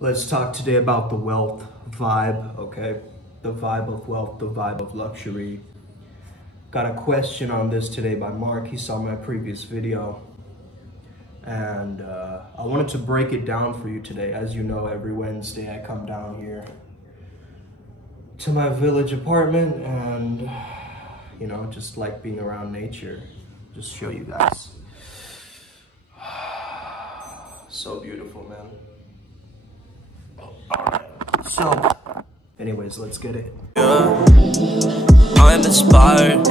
Let's talk today about the wealth vibe, okay? The vibe of wealth, the vibe of luxury. Got a question on this today by Mark. He saw my previous video. And I wanted to break it down for you today. As you know, every Wednesday I come down here to my village apartment and, you know, just like being around nature. Just show you guys. So beautiful, man. So, anyways, let's get it. Yeah. I'm inspired.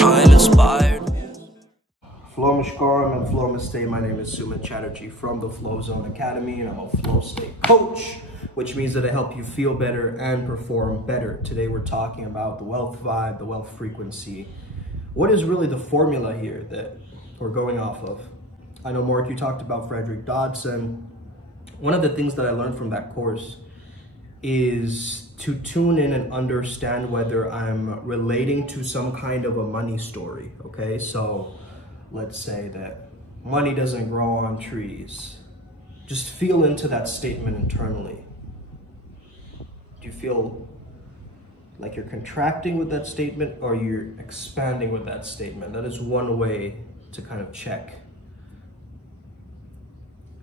I'm inspired. Flow Mashkaram and Flow Stay. My name is Sumit Chatterjee from the Flow Zone Academy, and I'm a Flow State coach, which means that I help you feel better and perform better. Today we're talking about the wealth vibe, the wealth frequency. What is really the formula here that we're going off of? I know, Mark, you talked about Frederick Dodson. One of the things that I learned from that course is to tune in and understand whether I'm relating to some kind of a money story, okay? So let's say that money doesn't grow on trees. Just feel into that statement internally. Do you feel like you're contracting with that statement or you're expanding with that statement? That is one way to kind of check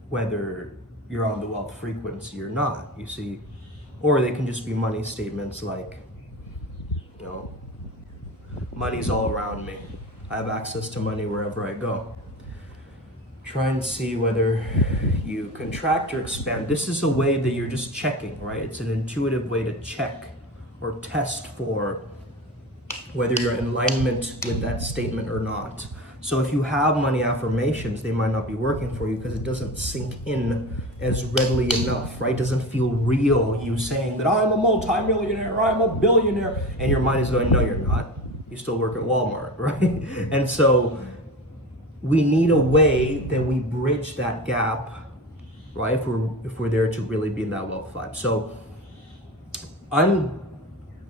whether you're on the wealth frequency or not, you see. Or they can just be money statements like, you know, money's all around me. I have access to money wherever I go. Try and see whether you contract or expand. This is a way that you're just checking, right? It's an intuitive way to check or test for whether you're in alignment with that statement or not. So if you have money affirmations, they might not be working for you because it doesn't sink in as readily enough, right? It doesn't feel real, you saying that I'm a multimillionaire, I'm a billionaire, and your mind is going, no, you're not. You still work at Walmart, right? And so we need a way that we bridge that gap, right? If we're there to really be in that wealth vibe. So I'm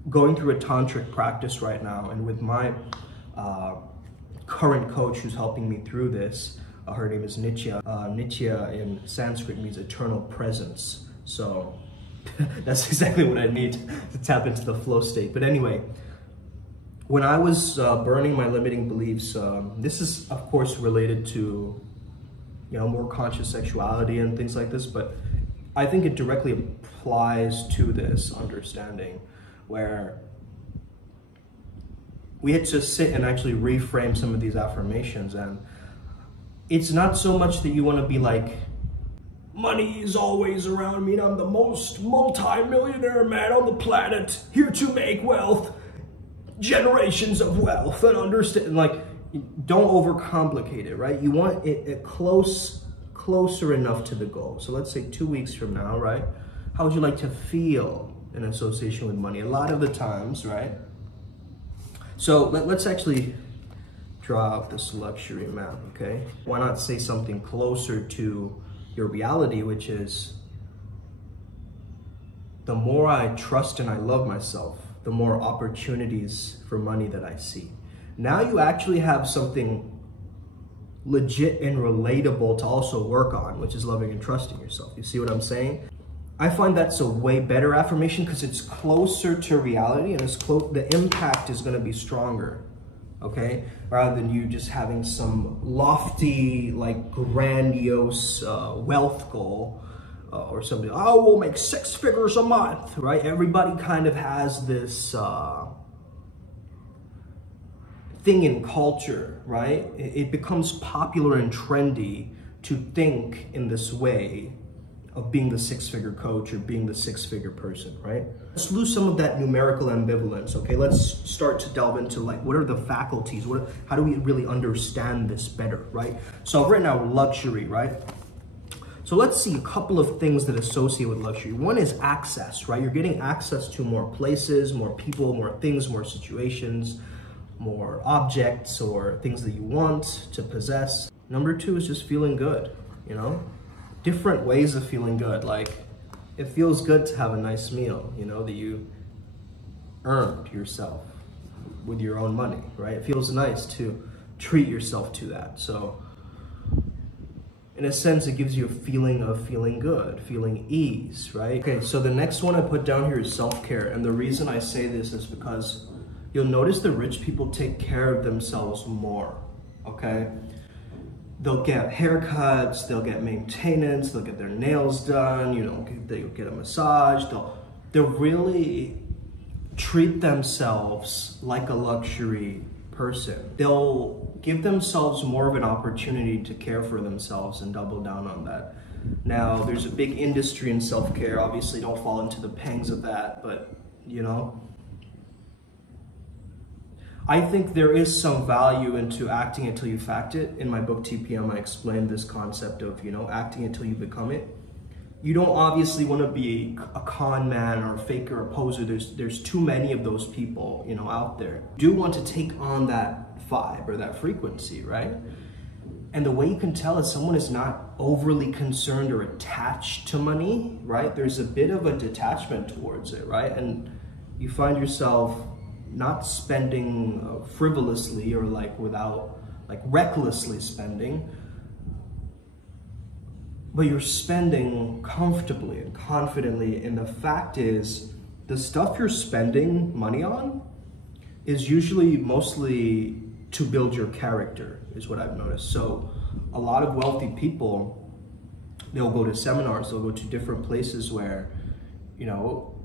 going through a tantric practice right now, and with my current coach who's helping me through this, her name is Nitya. Nitya in Sanskrit means eternal presence. So that's exactly what I need to tap into the flow state. But anyway, when I was burning my limiting beliefs, this is of course related to, you know, more conscious sexuality and things like this, but I think it directly applies to this understanding where we had to sit and actually reframe some of these affirmations. And it's not so much that you want to be like, money is always around me and I'm the most multi-millionaire man on the planet, here to make wealth, generations of wealth, and understand, like, don't overcomplicate it, right? You want it closer enough to the goal. So let's say 2 weeks from now, right? How would you like to feel in association with money? A lot of the times, right? So let's actually draw out this luxury map, okay? Why not say something closer to your reality, which is, the more I trust and I love myself, the more opportunities for money that I see. Now you actually have something legit and relatable to also work on, which is loving and trusting yourself. You see what I'm saying? I find that's a way better affirmation because it's closer to reality, and the impact is going to be stronger, okay? Rather than you just having some lofty, like grandiose wealth goal or something. Oh, we'll make 6 figures a month, right? Everybody kind of has this thing in culture, right? It becomes popular and trendy to think in this way of being the 6-figure coach or being the 6-figure person, right? Let's lose some of that numerical ambivalence, okay? Let's start to delve into, like, what are the faculties? How do we really understand this better, right? So right now, luxury, right? So let's see a couple of things that associate with luxury. One is access, right? You're getting access to more places, more people, more things, more situations, more objects or things that you want to possess. Number 2 is just feeling good, you know? Different ways of feeling good. Like, it feels good to have a nice meal, you know, that you earned yourself with your own money, right? It feels nice to treat yourself to that. So in a sense, it gives you a feeling of feeling good, feeling ease, right? Okay, so the next one I put down here is self-care. And the reason I say this is because you'll notice the rich people take care of themselves more, okay? They'll get haircuts, they'll get maintenance, they'll get their nails done, you know, they'll get a massage. They'll really treat themselves like a luxury person. They'll give themselves more of an opportunity to care for themselves and double down on that. Now, there's a big industry in self-care. Obviously, don't fall into the pangs of that, but, you know, I think there is some value into acting until you fact it. In my book, TPM, I explained this concept of, you know, acting until you become it. You don't obviously want to be a con man or a faker or a poser. There's too many of those people, you know, out there. You do want to take on that vibe or that frequency, right? And the way you can tell is someone is not overly concerned or attached to money, right? There's a bit of a detachment towards it, right? And you find yourself not spending frivolously or recklessly spending, but you're spending comfortably and confidently. And the fact is, the stuff you're spending money on is usually mostly to build your character, is what I've noticed. So a lot of wealthy people, they'll go to seminars, they'll go to different places where, you know,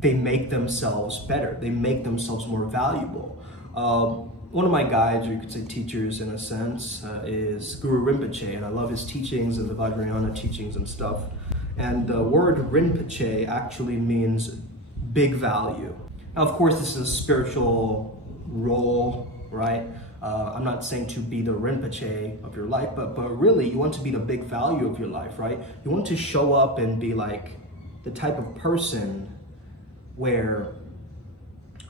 they make themselves better. They make themselves more valuable. One of my guides, or you could say teachers in a sense, is Guru Rinpoche, and I love his teachings and the Vajrayana teachings and stuff. And the word Rinpoche actually means big value. Now, of course, this is a spiritual role, right? I'm not saying to be the Rinpoche of your life, but really you want to be the big value of your life, right? You want to show up and be like the type of person where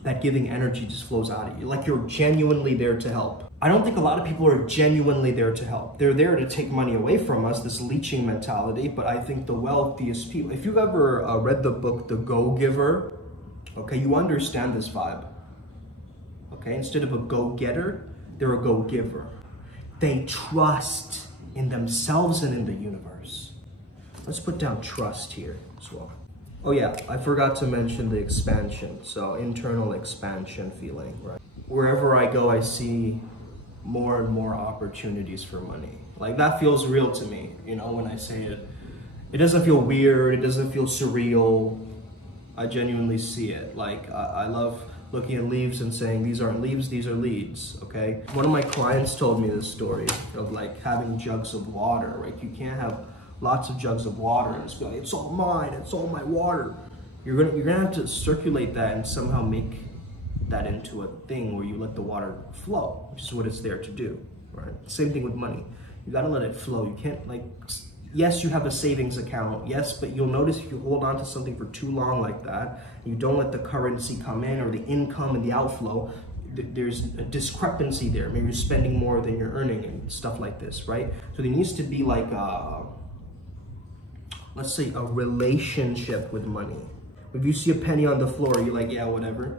that giving energy just flows out of you, like you're genuinely there to help. I don't think a lot of people are genuinely there to help. They're there to take money away from us, this leeching mentality, but I think the wealthiest people, if you've ever read the book, The Go-Giver, okay, you understand this vibe, okay? Instead of a go-getter, they're a go-giver. They trust in themselves and in the universe. Let's put down trust here as well. Oh yeah, I forgot to mention the expansion. So internal expansion feeling, right? Wherever I go, I see more and more opportunities for money. Like that feels real to me, you know, when I say it. It doesn't feel weird, it doesn't feel surreal. I genuinely see it. Like I love looking at leaves and saying, these aren't leaves, these are leads, okay? One of my clients told me this story of like having jugs of water, right? You can't have lots of jugs of water and just be like, it's all mine, it's all my water. You're gonna have to circulate that and somehow make that into a thing where you let the water flow, which is what it's there to do, right? Same thing with money. You gotta let it flow. You can't like, yes, you have a savings account, yes, but you'll notice if you hold on to something for too long like that, you don't let the currency come in or the income and the outflow, there's a discrepancy there. Maybe you're spending more than you're earning and stuff like this, right? So there needs to be like let's say a relationship with money. If you see a penny on the floor, you're like, yeah, whatever.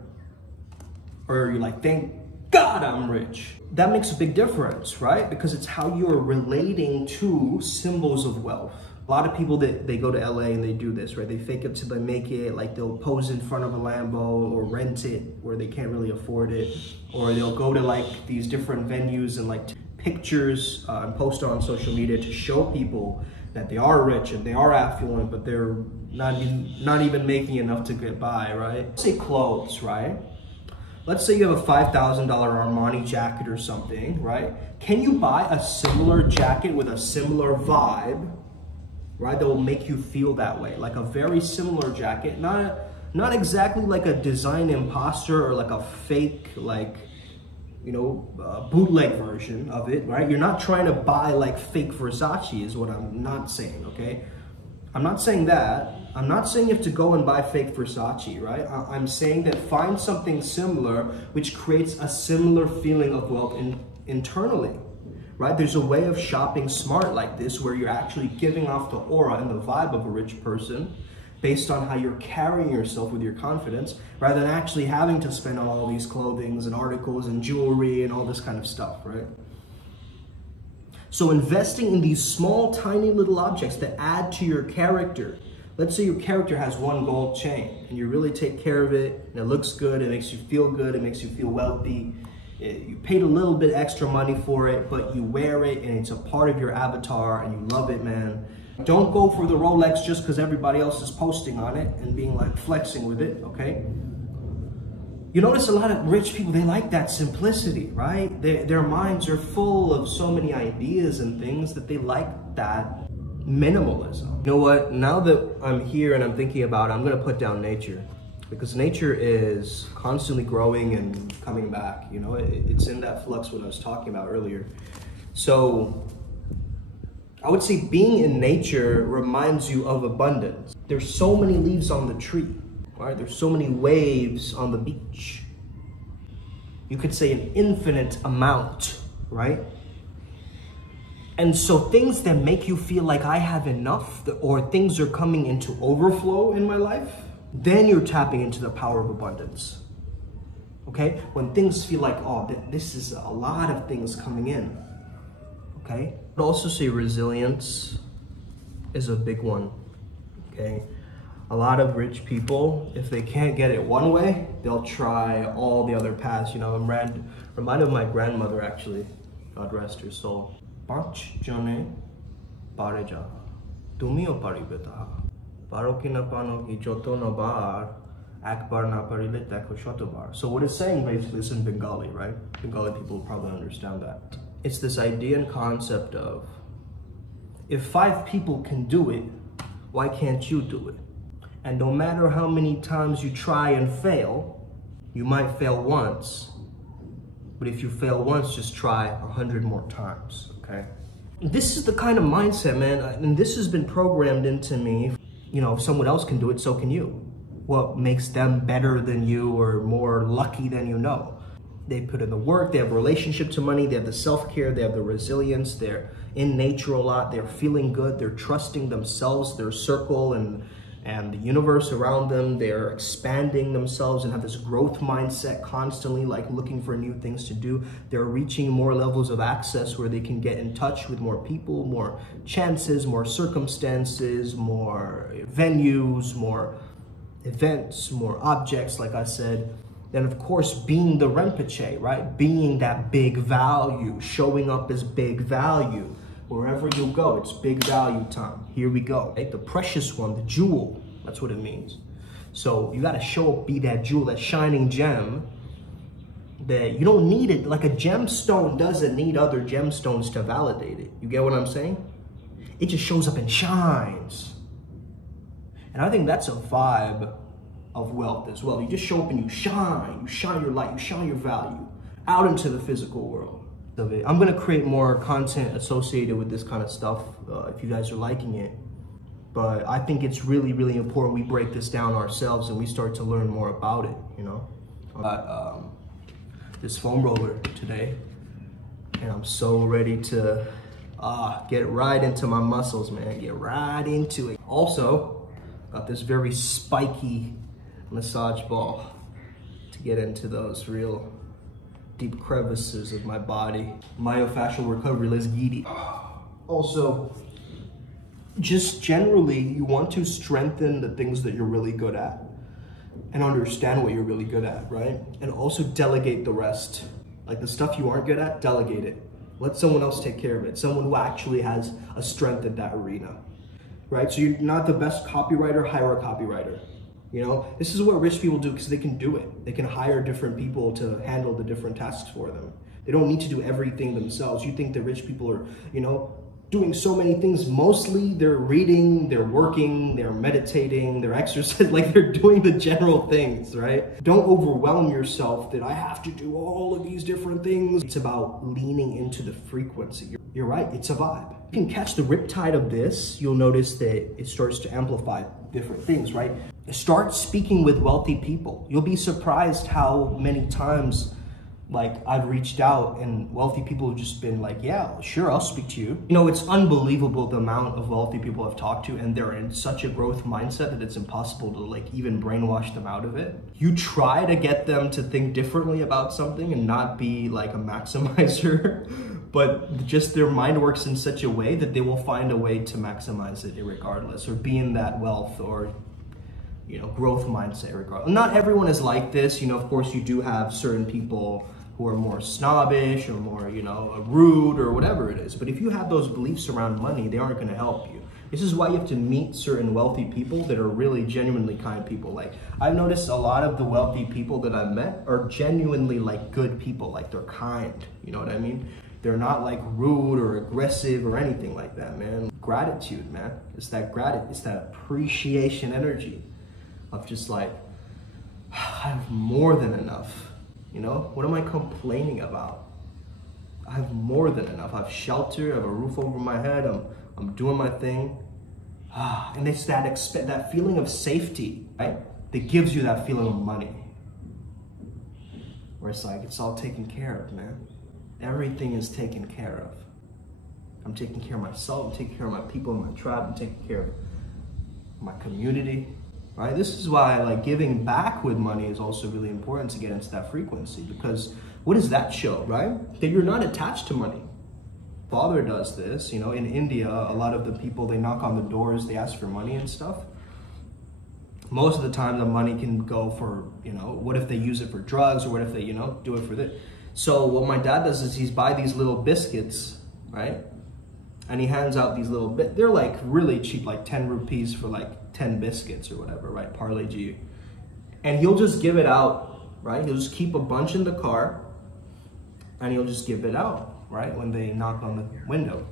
Or you're like, thank God I'm rich. That makes a big difference, right? Because it's how you're relating to symbols of wealth. A lot of people, they go to LA and they do this, right? They fake it till they make it. Like they'll pose in front of a Lambo or rent it where they can't really afford it. Or they'll go to like these different venues and like pictures and post on social media to show people that they are rich and they are affluent, but they're not even making enough to get by, right? Let's say clothes, right? Let's say you have a $5,000 Armani jacket or something, right? Can you buy a similar jacket with a similar vibe, right? That will make you feel that way, like a very similar jacket, not exactly like a design imposter or like a fake, like, you know, bootleg version of it, right? You're not trying to buy like fake Versace is what I'm not saying, okay? I'm not saying that. I'm not saying you have to go and buy fake Versace, right? I'm saying that find something similar which creates a similar feeling of wealth internally, right? There's a way of shopping smart like this where you're actually giving off the aura and the vibe of a rich person based on how you're carrying yourself with your confidence, rather than actually having to spend on all these clothings and articles and jewelry and all this kind of stuff, right? So investing in these small, tiny little objects that add to your character. Let's say your character has one gold chain and you really take care of it and it looks good, it makes you feel good, it makes you feel wealthy. You paid a little bit extra money for it, but you wear it and it's a part of your avatar and you love it, man. Don't go for the Rolex just because everybody else is posting on it and being like flexing with it, okay? You notice a lot of rich people, they like that simplicity, right? Their minds are full of so many ideas and things that they like that minimalism. You know what? Now that I'm here and I'm thinking about it, I'm gonna put down nature. Because nature is constantly growing and coming back, you know? It's in that flux what I was talking about earlier. So I would say being in nature reminds you of abundance. There's so many leaves on the tree, right? There's so many waves on the beach. You could say an infinite amount, right? And so things that make you feel like I have enough, or things are coming into overflow in my life, then you're tapping into the power of abundance, okay? When things feel like, oh, this is a lot of things coming in, okay? I'd also say resilience is a big one, okay? A lot of rich people, if they can't get it one way, they'll try all the other paths. You know, I'm reminded of my grandmother, actually, God rest her soul. Panch jane pareja, tumio paribeta. Paroki na pano ki joto na bar, akbar na parile teko shotobar. So what it's saying basically is in Bengali, right? Bengali people probably understand that. It's this idea and concept of, if 5 people can do it, why can't you do it? And no matter how many times you try and fail, you might fail once, but if you fail once, just try 100 more times, okay? This is the kind of mindset, man, and this has been programmed into me. You know, if someone else can do it, so can you. What makes them better than you or more lucky than you know? They put in the work, they have a relationship to money, they have the self-care, they have the resilience, they're in nature a lot, they're feeling good, they're trusting themselves, their circle and the universe around them. They're expanding themselves and have this growth mindset constantly, like looking for new things to do. They're reaching more levels of access where they can get in touch with more people, more chances, more circumstances, more venues, more events, more objects, like I said. Then of course, being the Rinpoche, right? Being that big value, showing up as big value. Wherever you go, it's big value time. Here we go. Right? The precious one, the jewel, that's what it means. So you gotta show up, be that jewel, that shining gem that you don't need it. Like a gemstone doesn't need other gemstones to validate it. You get what I'm saying? It just shows up and shines. And I think that's a vibe of wealth as well. You just show up and you shine your light, you shine your value out into the physical world. Of it. I'm gonna create more content associated with this kind of stuff if you guys are liking it. But I think it's really, really important we break this down ourselves and we start to learn more about it, you know? I got this foam roller today and I'm so ready to get right into my muscles, man. Get right into it. Also, got this very spiky massage ball to get into those real deep crevices of my body. Myofascial recovery, let's get it. Also, just generally, you want to strengthen the things that you're really good at and understand what you're really good at, right? And also delegate the rest. Like the stuff you aren't good at, delegate it. Let someone else take care of it. Someone who actually has a strength in that arena, right? So you're not the best copywriter, hire a copywriter. You know, this is what rich people do because they can do it. They can hire different people to handle the different tasks for them. They don't need to do everything themselves. You think that rich people are, you know, doing so many things. Mostly they're reading, they're working, they're meditating, they're exercising, like they're doing the general things, right? Don't overwhelm yourself that I have to do all of these different things. It's about leaning into the frequency. You're right, it's a vibe. You can catch the riptide of this, you'll notice that it starts to amplify different things, right? Start speaking with wealthy people. You'll be surprised how many times like I've reached out and wealthy people have just been like, yeah, sure, I'll speak to you. You know, it's unbelievable the amount of wealthy people I've talked to and they're in such a growth mindset that it's impossible to like even brainwash them out of it. You try to get them to think differently about something and not be like a maximizer, but just their mind works in such a way that they will find a way to maximize it regardless, or be in that wealth or, you know, growth mindset regardless. Not everyone is like this, you know, of course you do have certain people who are more snobbish or more, you know, rude or whatever it is. But if you have those beliefs around money, they aren't going to help you. This is why you have to meet certain wealthy people that are really genuinely kind people. Like, I've noticed a lot of the wealthy people that I've met are genuinely like good people, like they're kind, you know what I mean? They're not like rude or aggressive or anything like that, man. Gratitude, man. It's that it's that appreciation energy of just like, I have more than enough. You know, what am I complaining about? I have more than enough. I have shelter, I have a roof over my head, I'm doing my thing. And it's that feeling of safety, right? That gives you that feeling of money. Where it's like, it's all taken care of, man. Everything is taken care of. I'm taking care of myself, I'm taking care of my people, my tribe, I'm taking care of my community. Right? This is why like giving back with money is also really important to get into that frequency, because what does that show, right? That you're not attached to money. Father does this, you know, in India, a lot of the people, they knock on the doors, they ask for money and stuff. Most of the time the money can go for, you know, what if they use it for drugs, or what if they, you know, do it for this. So what my dad does is he's buy these little biscuits, right? And he hands out these little they're like really cheap, like 10 rupees for like 10 biscuits or whatever, right? Parle G. And he'll just give it out, right? He'll just keep a bunch in the car and he'll just give it out, right? When they knock on the window.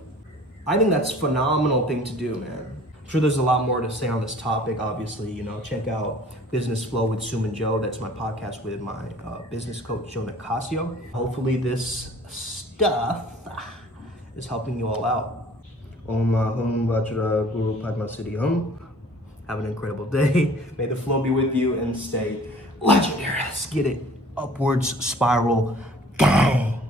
I think that's a phenomenal thing to do, man. I'm sure there's a lot more to say on this topic, obviously, you know, check out Business Flow with Sum and Joe. That's my podcast with my business coach, Joe Nicasio. Hopefully this stuff is helping you all out. Om Hum Vajra Guru Padma Siddhi Hum. Have an incredible day. May the flow be with you and stay legendary. Let's get it. Upwards spiral. Gang.